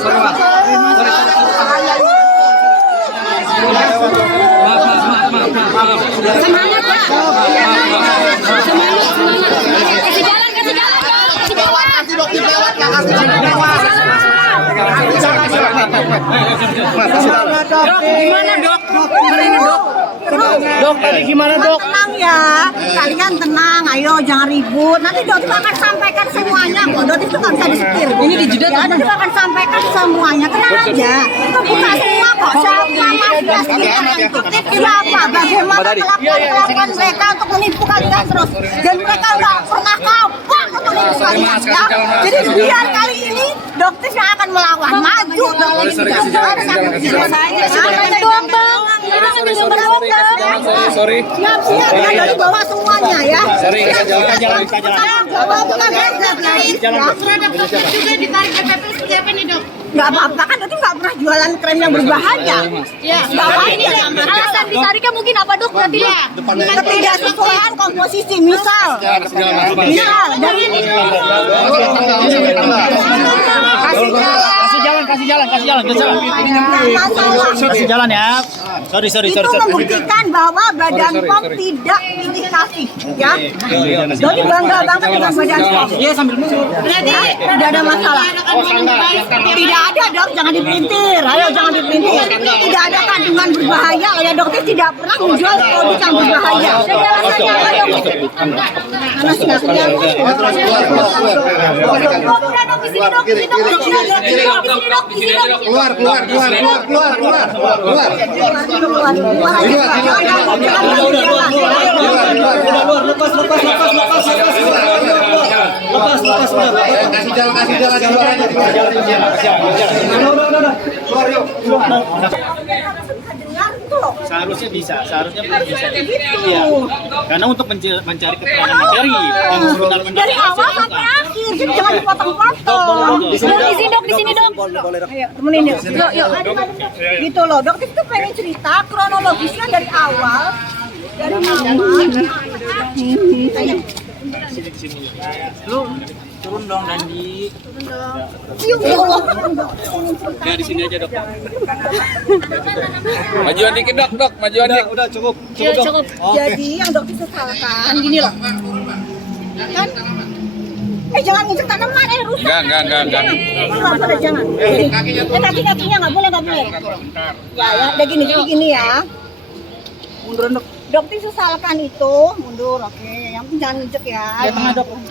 sorry mas. Maaf. Semangat Pak. Semangat. Kasih jalan. Gimana dok? Dok tadi gimana dok? Tenang ya, kalian tenang, ayo jangan ribut. Nanti dokter akan sampaikan semuanya kok. Dokter itu nggak bisa disetir. Ini dijeda ya, dokter akan sampaikan semuanya. Tenang aja, itu buka semua kok. Siapa mafia sendiri yang tutup? Kenapa? Bagaimana kelakuan mereka untuk menipu kalian terus? Dan mereka nggak pernah kapok untuk menipu kalian ya. Jadi biar kali ini dokter yang akan melawan, maju dokter. Sorry. Siap ya dari bawah semuanya ya. Sorry, kita jalan. Juga ditarik KTP siapa nih dok? Nggak apa-apa kan dokter nggak pernah jualan krem yang berbahaya. Ya. Alasan ditariknya mungkin apa dok? Berarti ya. Ketidaksesuaian komposisi misal dari Kasih jalan ya. Sorry. itu membuktikan bahwa Badan POM tidak pilih kasih ya. Jadi bangga banget dengan Badan POM. Iya sambil mundur. Berarti Tidak ada masalah. Tidak ada dok, jangan dipelintir. Ayo jangan dipelintir. Tidak ada kandungan berbahaya. Ya dokter tidak pernah menjual produk yang berbahaya. Panas nggak kelihatan. Seharusnya bisa. Iya. Karena untuk mencari keterangan materi Dari awal sampai akhir, jadi jangan dipotong-potong. di sini dok. Ayo, temenin yuk. Yuk. Gitu loh, dokter itu pengen cerita kronologisnya dari awal, dari mama. Ayo. Lu turun dong Dandi. Yuk. Ya di sini aja dok. Majuan dikit dok, majuan dikit. Udah cukup. Cukup. Jadi yang dokter sesalkan gini loh. Kan? Jangan nginjek tanaman, rusak. Enggak. Nggak boleh, jangan. Kaki-kakinya nggak boleh. Ya, udah gini ya. Mundur dok. Dokter sesalkan itu, mundur, oke. Yang penting jangan nginjek ya.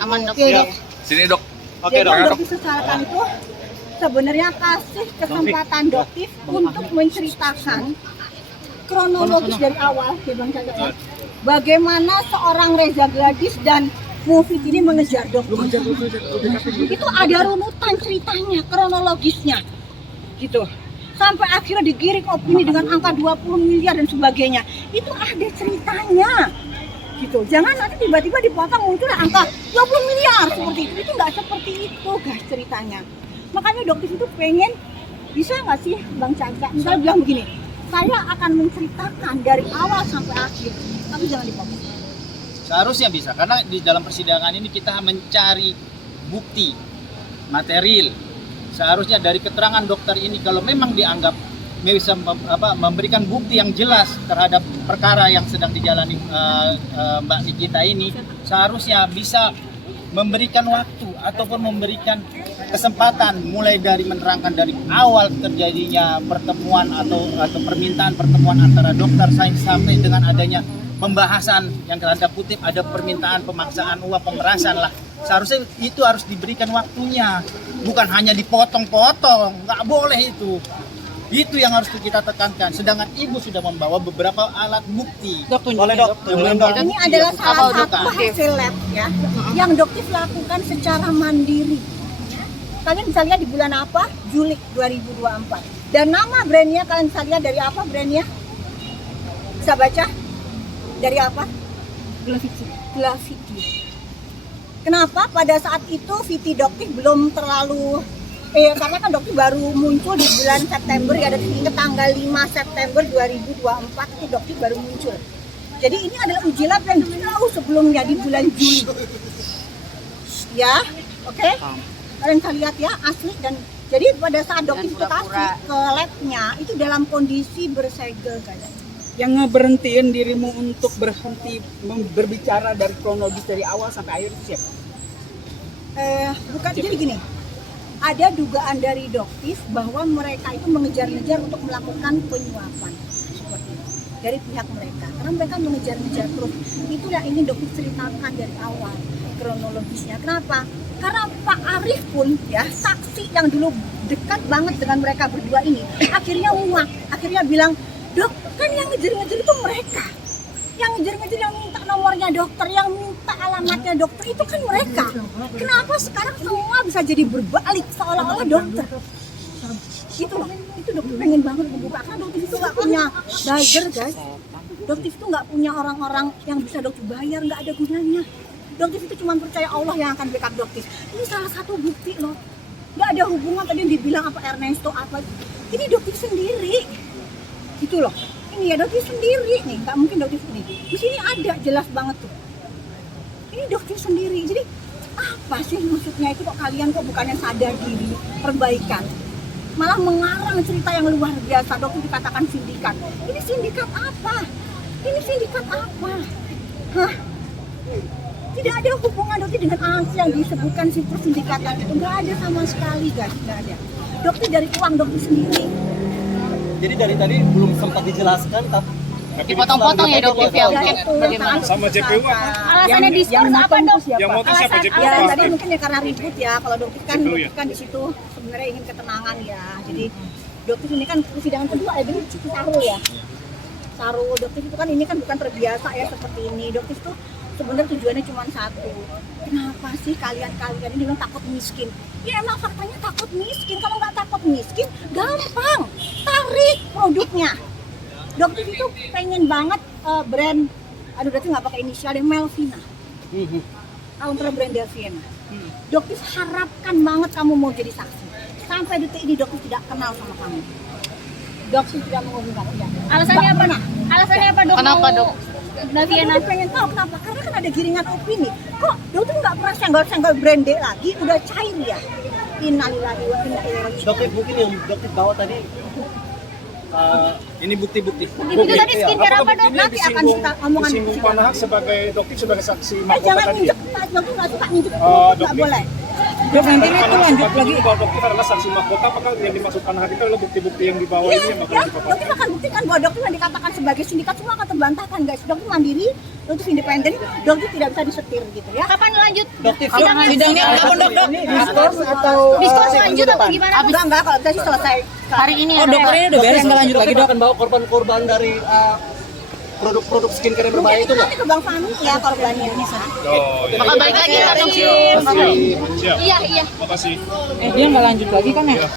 Aman dok. Oke, dok. Sini dok. Oke Jadi dok. yang dokter sesalkan itu sebenarnya kasih kesempatan dokter untuk menceritakan kronologis dari awal, ya Bang Caca, ya. Bagaimana seorang Reza Gladys dan Mufid ini mengejar dokter. Itu ada runutan ceritanya, kronologisnya, gitu. Sampai akhirnya digiring opini dengan angka 20 miliar dan sebagainya. Itu ada ceritanya, gitu. Jangan nanti tiba-tiba dipotong muncul angka 20 miliar seperti itu. Itu nggak seperti itu, guys, ceritanya. Makanya dokter itu pengen, bisa nggak sih Bang Caca, misalnya bilang begini, saya akan menceritakan dari awal sampai akhir, tapi jangan dipotong. Seharusnya bisa, karena di dalam persidangan ini kita mencari bukti material. Seharusnya dari keterangan dokter ini kalau memang dianggap bisa memberikan bukti yang jelas terhadap perkara yang sedang dijalani Mbak Nikita ini, seharusnya bisa memberikan waktu ataupun memberikan kesempatan mulai dari menerangkan dari awal terjadinya pertemuan atau permintaan pertemuan antara dokter sains sampai dengan adanya pembahasan yang tanda kutip ada permintaan pemaksaan uang pemerasan lah. Seharusnya itu harus diberikan waktunya, bukan hanya dipotong-potong, nggak boleh itu. Itu yang harus kita tekankan. Sedangkan ibu sudah membawa beberapa alat bukti. Boleh dok. Ini adalah salah satu hasil lab ya, yang dokter lakukan secara mandiri. Kalian bisa lihat di bulan apa? Juli 2024. Dan nama brandnya kalian bisa lihat dari apa brandnya? Bisa baca? Dari apa? Glaviti. Kenapa pada saat itu Viti Doktif belum terlalu karena kan Doktif baru muncul di bulan September ya, ada ingat tanggal 5 September 2024 itu Doktif baru muncul. Jadi ini adalah uji lab yang jauh sebelumnya di bulan Juli. Ya, oke. Kalian bisa lihat ya, asli dan Jadi pada saat dokter itu kasih ke labnya itu dalam kondisi bersegel guys. Yang ngeberhentiin dirimu untuk berhenti berbicara dari kronologis dari awal sampai akhir itu siapa? Bukan, jadi gini, ada dugaan dari dokter bahwa mereka itu mengejar-ngejar untuk melakukan penyuapan seperti itu dari pihak mereka, karena mereka mengejar-ngejar terus. Itu yang ingin dokter ceritakan dari awal kronologisnya. Kenapa? Karena Pak Arief pun ya, saksi yang dulu dekat banget dengan mereka berdua ini, akhirnya muak, akhirnya bilang, "Dok, kan yang ngejar-ngejar itu mereka. Yang ngejar-ngejar, yang minta nomornya dokter, yang minta alamatnya dokter itu kan mereka. Kenapa sekarang semua bisa jadi berbalik seolah-olah dokter?" Gitu loh. Itu dokter pengen banget membuka, karena dokter itu nggak punya buyer guys. Dokter itu nggak punya orang-orang yang bisa dokter bayar, nggak ada gunanya. Dokter itu cuma percaya Allah yang akan backup dokter. Ini salah satu bukti loh. Nggak ada hubungan tadi yang dibilang apa Ernesto apa. Ini dokter sendiri. Gitu loh. Ini ya dokter sendiri nih, nggak mungkin dokter sendiri. Di sini ada jelas banget tuh. Ini dokter sendiri. Jadi apa sih maksudnya itu kok kalian kok bukannya sadar diri, perbaikan, malah mengarang cerita yang luar biasa. Dokter dikatakan sindikat. Ini sindikat apa? Ini sindikat apa? Hah? Tidak ada hubungan dokter dengan aksi yang disebutkan si persindikatan itu. Nggak ada sama sekali guys, nggak ada. Dokter dari uang dokter sendiri. Jadi dari tadi belum sempat dijelaskan, tapi Dipotong-potong ya dokter ya, mungkin bagaimana? Sama JPU apa? Alasannya diskors apa dok? Yang mau tuh siapa JPU? Ya Pasti. tadi mungkin ya karena ribut ya. Kalau dokter kan, JPU ya? kan di situ sebenarnya ingin ketenangan ya. Jadi dokter ini kan persidangan kedua ya, jadi Saru ya. Saru dokter itu kan ini kan bukan terbiasa ya seperti ini. Dokter itu sebenarnya tujuannya cuma satu. Kenapa sih kalian ini bilang takut miskin? Ya emang faktanya takut miskin. Kalau nggak takut miskin, gampang tarik produknya. Dokter itu pengen banget brand, aduh berarti nggak pakai inisial deh, Melvina. Counter brand Delviana. Dokter harapkan banget kamu mau jadi saksi. Sampai detik ini dokter tidak kenal sama kamu. Dokter tidak menghubungkan. Alasannya apa? Nah, Alasannya apa dok? Kenapa, Dok? Daviana. Dokter pengen tahu kenapa? Karena kan ada giringan opini. Kok dokter nggak pernah senggol-senggol brand D lagi, udah cair ya. Innalillahi wa inna ilaihi raji'un. dokter mungkin yang dokter bawa tadi Ini bukti-bukti. Itu tadi skincare apa dok? Nanti akan kita omongan Disinggung Pak Nahak sebagai dokter sebagai saksi mahkota jangan tadi ya? injek, Pak dokter nggak suka injek, nggak dokter. boleh. Dok, nanti itu Karena lanjut sempat lagi. menyinggung bahwa dokter adalah saksi mahkota, apakah yang dimaksud Pak Nahak itu adalah bukti-bukti yang dibawa ini yang bakal Ya, dipaparkan? dokter akan buktikan bahwa dokter yang dikatakan sebagai sindikat semua akan terbantahkan guys. Dokter mandiri, dokter independen, dokter tidak bisa disetir gitu ya. Kapan lanjut? dokter Sidangnya kapan dok? Diskors atau Diskors lanjut atau gimana? enggak kalau kita sih selesai Hari ini Oh, dokter ini udah beres nggak lanjut lagi dok? akan bawa korban-korban dari produk-produk skincare yang berbahaya itu nggak? nanti ke Bang Fahmi ya korbannya. Oh, iya. Bakal balik lagi ya dok. Siap. Iya iya. Makasih. Dia nggak lanjut lagi kan ya?